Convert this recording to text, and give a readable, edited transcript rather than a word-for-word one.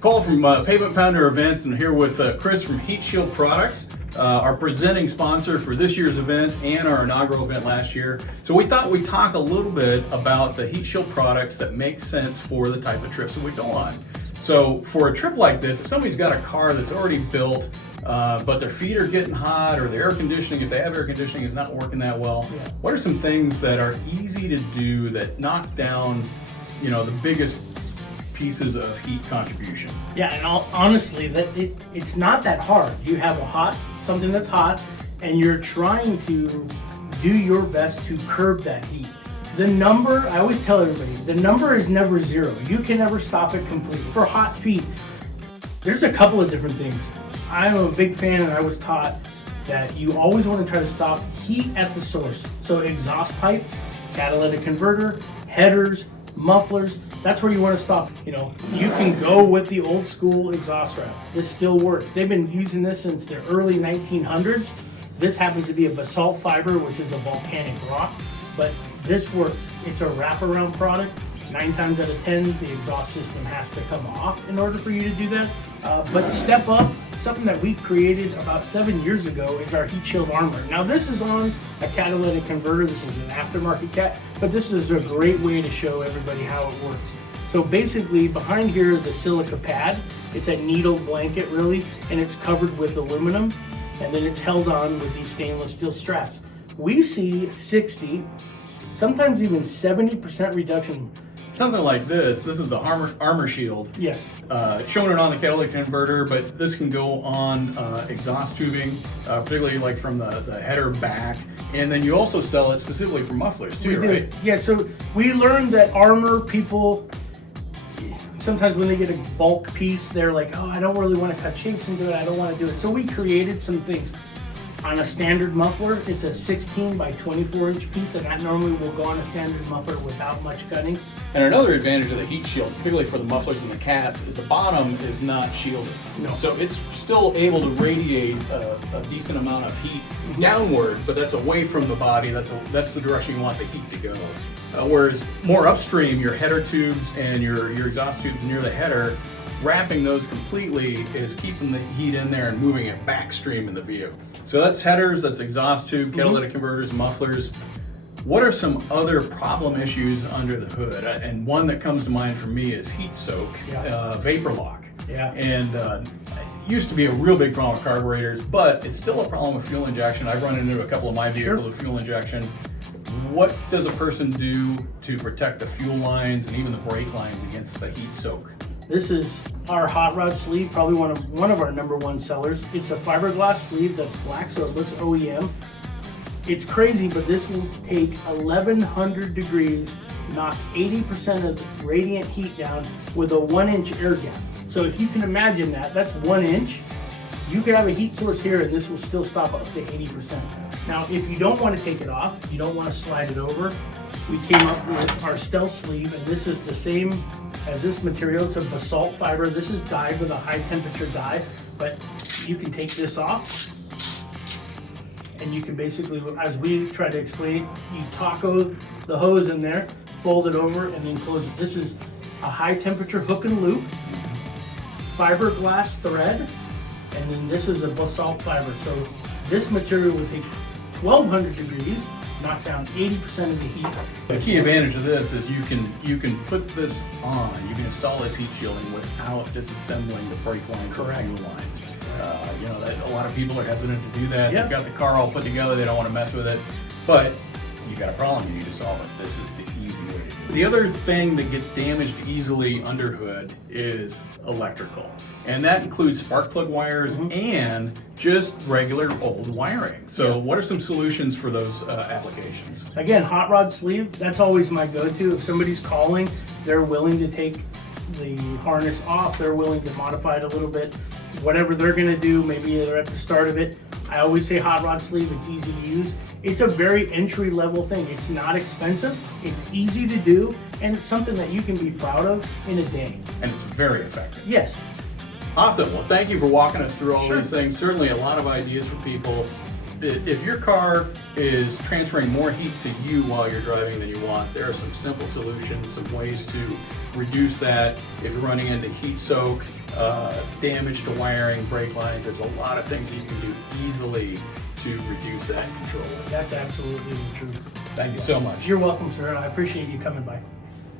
Call from Pavement Pounder Events, and here with Chris from HeatShield Products, our presenting sponsor for this year's event and our inaugural event last year. So we thought we'd talk a little bit about the HeatShield products that make sense for the type of trips that we go on. So for a trip like this, if somebody's got a car that's already built, but their feet are getting hot, or the air conditioning, if they have air conditioning, is not working that well, what are some things that are easy to do that knock down, the biggest pieces of heat contribution? Yeah, and honestly, it's not that hard. You have something that's hot, and you're trying to do your best to curb that heat. The number, I always tell everybody, the number is never zero. You can never stop it completely. For hot feet, there's a couple of different things. I'm a big fan, and I was taught that you always want to try to stop heat at the source. So exhaust pipe, catalytic converter, headers, mufflers, that's where you want to stop. You can go with the old school exhaust wrap. This still works. They've been using this since the early 1900s. This happens to be a basalt fiber, which is a volcanic rock, but this works. It's a wraparound product. 9 times out of 10, the exhaust system has to come off in order for you to do that. But step up, something that we created about 7 years ago is our HeatShield Armor. Now this is on a catalytic converter. This is an aftermarket cat, but this is a great way to show everybody how it works. So basically behind here is a silica pad. It's a needle blanket really, and it's covered with aluminum, and then it's held on with these stainless steel straps. We see 60, sometimes even 70% reduction. Something like this is the armor shield. Yes. Showing it on the catalytic converter, but this can go on exhaust tubing, particularly like from the header back. And then you also sell it specifically for mufflers too, right? Yeah, so we learned that armor people, sometimes when they get a bulk piece, they're like, oh, I don't really want to cut shapes into it, I don't want to do it. So we created some things. On a standard muffler, it's a 16 by 24 inch piece, and that normally will go on a standard muffler without much cutting. And another advantage of the heat shield, particularly for the mufflers and the cats, is the bottom is not shielded. No. So it's still able to radiate a decent amount of heat downward, but that's away from the body. That's the direction you want the heat to go. Whereas more upstream, your header tubes and your exhaust tubes near the header, wrapping those completely is keeping the heat in there and moving it backstream in the vehicle. So that's headers, that's exhaust tube, catalytic converters, mufflers. What are some other problem issues under the hood? And one that comes to mind for me is heat soak, vapor lock. Yeah. And it used to be a real big problem with carburetors, but it's still a problem with fuel injection. I've run into a couple of my vehicles with fuel injection. What does a person do to protect the fuel lines and even the brake lines against the heat soak? This is our hot rod sleeve, probably one of our #1 sellers. It's a fiberglass sleeve that's black, so it looks OEM. It's crazy, but this will take 1100 degrees, knock 80% of the radiant heat down with a 1-inch air gap. So if you can imagine that, that's 1 inch. You could have a heat source here, and this will still stop up to 80%. Now, if you don't want to take it off, you don't want to slide it over, we came up with our stealth sleeve, and this is the same as this material. It's a basalt fiber. This is dyed with a high temperature dye, but you can take this off, and you can basically, as we try to explain, you taco the hose in there, fold it over, and then close it. This is a high temperature hook and loop, fiberglass thread, and then this is a basalt fiber. So this material will take 1200 degrees, knock down 80% of the heat. The key advantage of this is you can put this on, you can install this heat shielding without disassembling the brake lines or fuel lines. A lot of people are hesitant to do that. Yep. They've got the car all put together, they don't want to mess with it, but you got a problem, you need to solve it. This is the easy way to do it. The other thing that gets damaged easily under hood is electrical. And that includes spark plug wires and just regular old wiring. So what are some solutions for those applications? Again, hot rod sleeve, that's always my go-to. If somebody's calling, they're willing to take the harness off, they're willing to modify it a little bit. Whatever they're gonna do, maybe they're at the start of it. I always say hot rod sleeve, it's easy to use. It's a very entry-level thing. It's not expensive, it's easy to do, and it's something that you can be proud of in a day. And it's very effective. Yes. Awesome. Well, thank you for walking us through all these things. Certainly a lot of ideas for people. If your car is transferring more heat to you while you're driving than you want, there are some simple solutions, some ways to reduce that. If you're running into heat soak, damage to wiring, brake lines. There's a lot of things you can do easily to reduce that control. That's absolutely the truth. Thank you so much. You're welcome, sir. I appreciate you coming by.